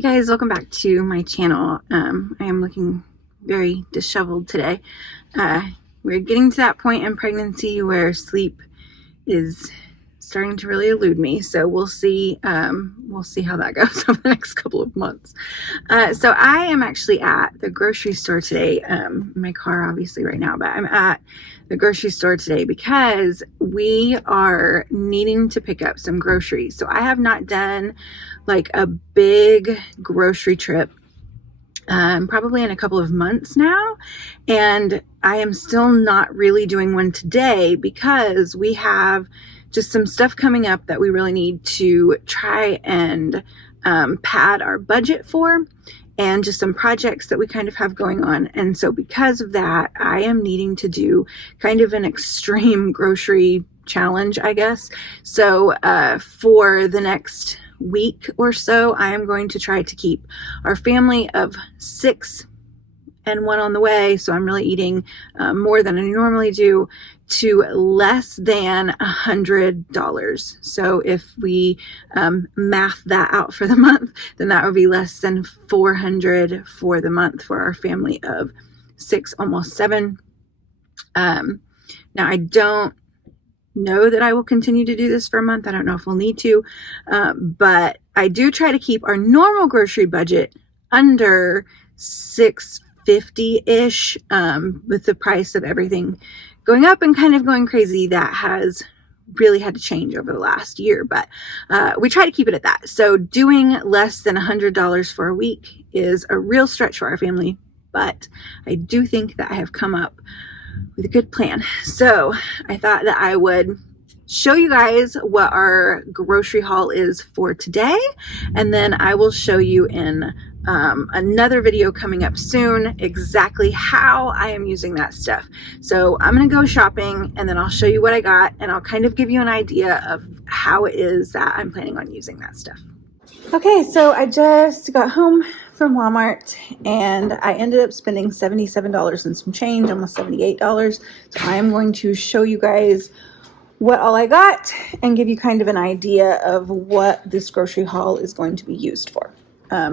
Hey guys, welcome back to my channel. I am looking very disheveled today. We're getting to that point in pregnancy where sleep is starting to really elude me, so we'll see how that goes over the next couple of months. So I am actually at the grocery store today. In my car obviously right now, but I'm at the grocery store today because we are needing to pick up some groceries. So I have not done like a big grocery trip probably in a couple of months now, and I am still not really doing one today because we have just some stuff coming up that we really need to try and pad our budget for, and just some projects that we kind of have going on. And so because of that, I am needing to do kind of an extreme grocery challenge, I guess. So for the next week or so, I am going to try to keep our family of 6 and 1 on the way, so I'm really eating more than I normally do, to less than $100. So if we math that out for the month, then that would be less than $400 for the month for our family of 6, almost 7. Now I don't know that I will continue to do this for a month. I don't know if we'll need to, but I do try to keep our normal grocery budget under $650-ish. With the price of everything going up and kind of going crazy, that has really had to change over the last year, but we try to keep it at that. So doing less than $100 for a week is a real stretch for our family, but I do think that I have come up with a good plan. So I thought that I would show you guys what our grocery haul is for today, and then I will show you in another video coming up soon exactly how I am using that stuff. So I'm gonna go shopping and then I'll show you what I got, and I'll kind of give you an idea of how it is that I'm planning on using that stuff. Okay, so I just got home from Walmart and I ended up spending $77 and some change, almost $78. So I am going to show you guys what all I got and give you kind of an idea of what this grocery haul is going to be used for.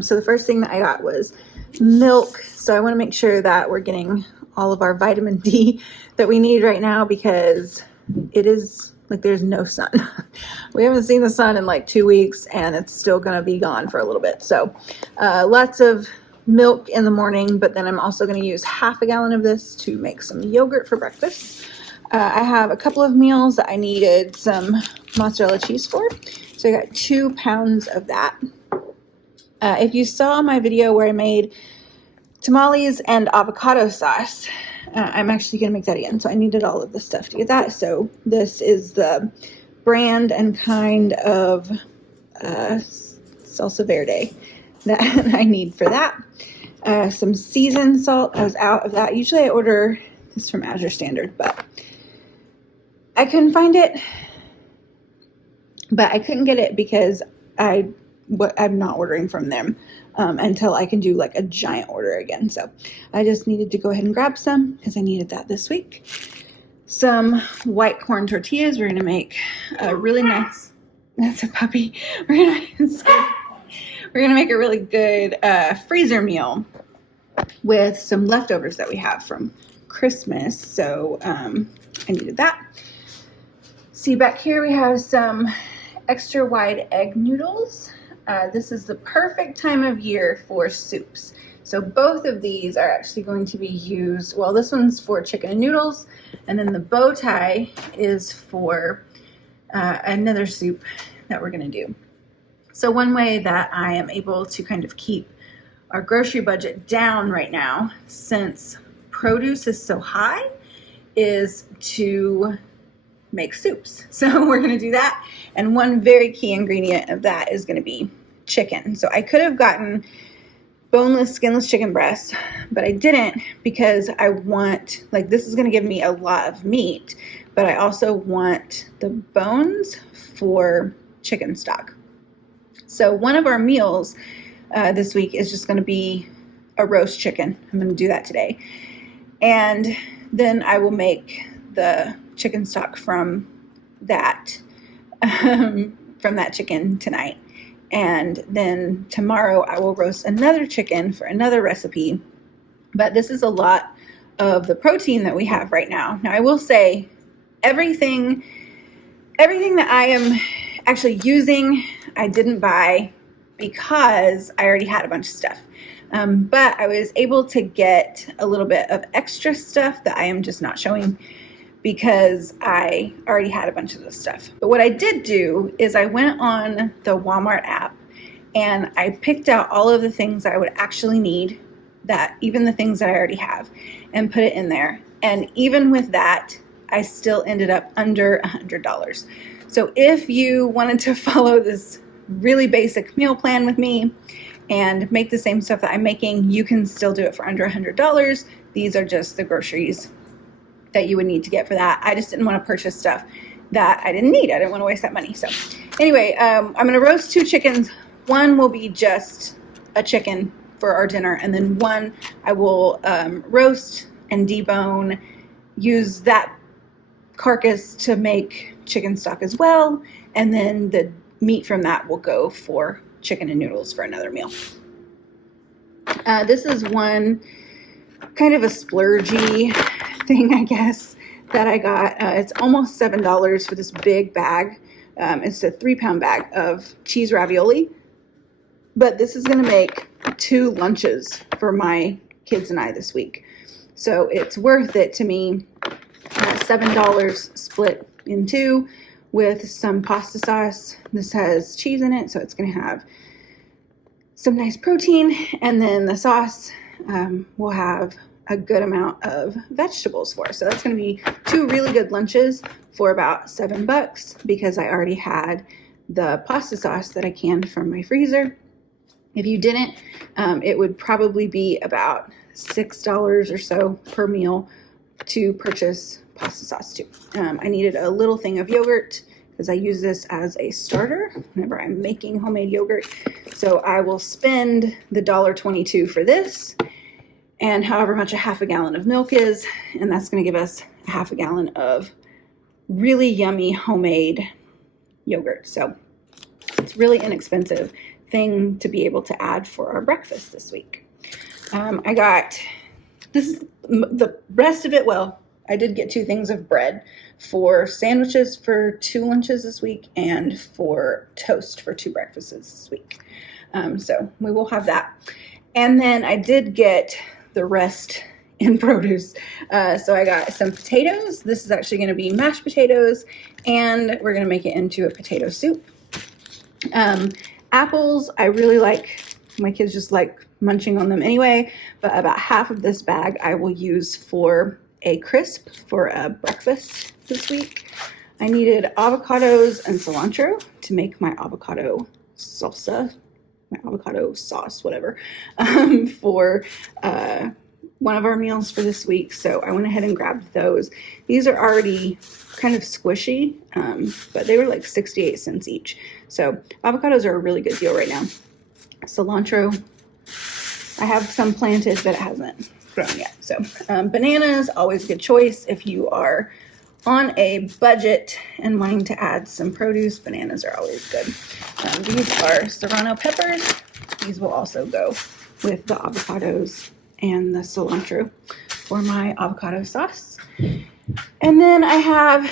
So the first thing that I got was milk. So I want to make sure that we're getting all of our vitamin D that we need right now, because it is like there's no sun. We haven't seen the sun in like 2 weeks and it's still going to be gone for a little bit. So lots of milk in the morning, but then I'm also going to use half a gallon of this to make some yogurt for breakfast. I have a couple of meals that I needed some mozzarella cheese for. So I got 2 pounds of that. If you saw my video where I made tamales and avocado sauce, I'm actually going to make that again. So I needed all of the stuff to get that. So this is the brand and kind of salsa verde that I need for that. Some seasoned salt. I was out of that. Usually I order this from Azure Standard, but I couldn't find it. But I couldn't get it because I'm not ordering from them until I can do like a giant order again. So I just needed to go ahead and grab some because I needed that this week. Some white corn tortillas. We're going to make a really nice, that's a puppy. We're going to make a really good freezer meal with some leftovers that we have from Christmas. So I needed that. See, back here we have some extra wide egg noodles. This is the perfect time of year for soups. So both of these are actually going to be used. Well, this one's for chicken and noodles, and then the bow tie is for another soup that we're going to do. So one way that I am able to kind of keep our grocery budget down right now, since produce is so high, is to make soups. So we're going to do that. And one very key ingredient of that is going to be chicken. So I could have gotten boneless, skinless chicken breasts, but I didn't, because I want, like, this is going to give me a lot of meat, but I also want the bones for chicken stock. So one of our meals this week is just going to be a roast chicken. I'm going to do that today. And then I will make the chicken stock from that chicken tonight. And then tomorrow I will roast another chicken for another recipe. But this is a lot of the protein that we have right now. Now I will say everything that I am actually using, I didn't buy because I already had a bunch of stuff. But I was able to get a little bit of extra stuff that I am just not showing because I already had a bunch of this stuff. But what I did do is I went on the Walmart app and I picked out all of the things I would actually need, that even the things that I already have, and put it in there. And even with that, I still ended up under $100. So if you wanted to follow this really basic meal plan with me and make the same stuff that I'm making, you can still do it for under $100. These are just the groceries that you would need to get for that. I just didn't want to purchase stuff that I didn't need. I didn't want to waste that money. So anyway, I'm going to roast 2 chickens. One will be just a chicken for our dinner, and then one I will roast and debone, use that carcass to make chicken stock as well, and then the meat from that will go for chicken and noodles for another meal. This is one kind of a splurgy thing, I guess, that I got. It's almost $7 for this big bag. It's a 3-pound bag of cheese ravioli, but this is going to make 2 lunches for my kids and I this week. So it's worth it to me. $7 split in 2 with some pasta sauce. This has cheese in it, so it's going to have some nice protein, and then the sauce will have a good amount of vegetables for us. So that's going to be 2 really good lunches for about $7 because I already had the pasta sauce that I canned from my freezer. If you didn't, it would probably be about $6 or so per meal to purchase pasta sauce too. I needed a little thing of yogurt because I use this as a starter whenever I'm making homemade yogurt. So I will spend the $1.22 for this and however much a half a gallon of milk is, and that's going to give us a half a gallon of really yummy homemade yogurt. So it's really inexpensive thing to be able to add for our breakfast this week. I got this, the rest of it, well, I did get 2 things of bread for sandwiches for 2 lunches this week and for toast for 2 breakfasts this week. So we will have that. And then I did get the rest in produce. So I got some potatoes. This is actually going to be mashed potatoes, and we're going to make it into a potato soup. Apples, I really like. My kids just like munching on them anyway, but about half of this bag I will use for a crisp for a breakfast this week. I needed avocados and cilantro to make my avocado salsa, my avocado sauce, whatever, for one of our meals for this week. So I went ahead and grabbed those. These are already kind of squishy, but they were like 68 cents each. So avocados are a really good deal right now. Cilantro, I have some planted, but it hasn't grown yet. So bananas, always a good choice if you are on a budget and wanting to add some produce. Bananas are always good. These are serrano peppers. These will also go with the avocados and the cilantro for my avocado sauce. And then I have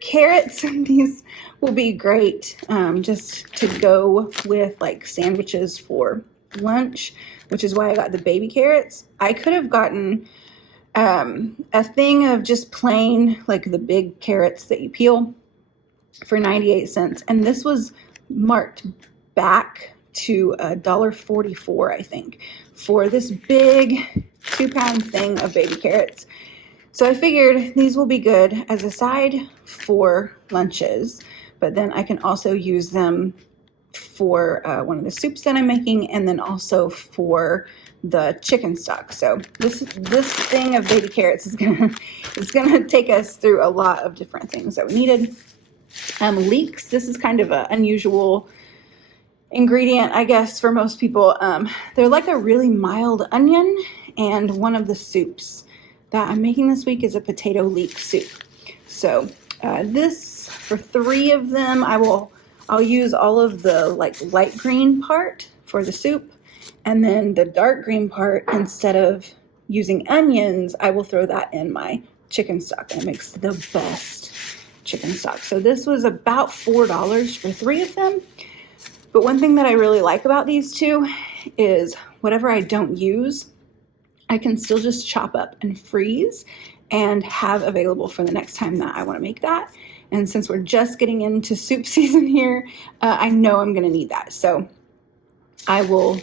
carrots. These will be great just to go with like sandwiches for lunch, which is why I got the baby carrots. I could have gotten a thing of just plain, like the big carrots that you peel for 98 cents. And this was marked back to $1.44, I think, for this big 2-pound thing of baby carrots. So I figured these will be good as a side for lunches, but then I can also use them for one of the soups that I'm making, and then also for the chicken stock. So this thing of baby carrots is gonna take us through a lot of different things that we needed. Leeks. This is kind of an unusual ingredient, I guess, for most people. They're like a really mild onion, and one of the soups that I'm making this week is a potato leek soup. So this, for 3 of them, I'll I'll use all of the like light green part for the soup, and then the dark green part, instead of using onions, I will throw that in my chicken stock, and it makes the best chicken stock. So this was about $4 for 3 of them. But one thing that I really like about these two is whatever I don't use, I can still just chop up and freeze and have available for the next time that I want to make that. And since we're just getting into soup season here, I know I'm going to need that. So I will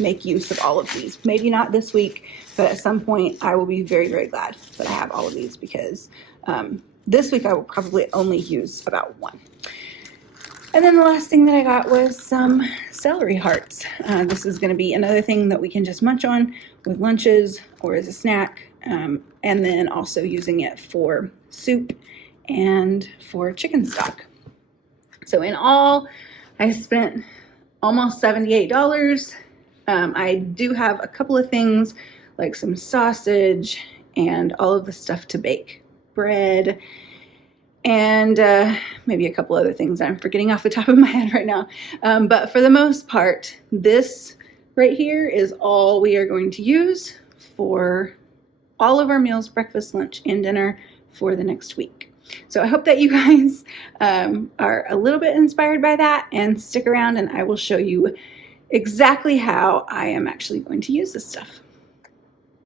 make use of all of these. Maybe not this week, but at some point I will be very, very glad that I have all of these, because this week I will probably only use about 1. And then the last thing that I got was some celery hearts. This is going to be another thing that we can just munch on with lunches or as a snack, and then also using it for soup and for chicken stock. So in all, I spent almost $78. I do have a couple of things like some sausage and all of the stuff to bake, bread, and maybe a couple other things I'm forgetting off the top of my head right now. But for the most part, this right here is all we are going to use for all of our meals, breakfast, lunch, and dinner for the next week. So I hope that you guys are a little bit inspired by that, and stick around and I will show you exactly how I am actually going to use this stuff.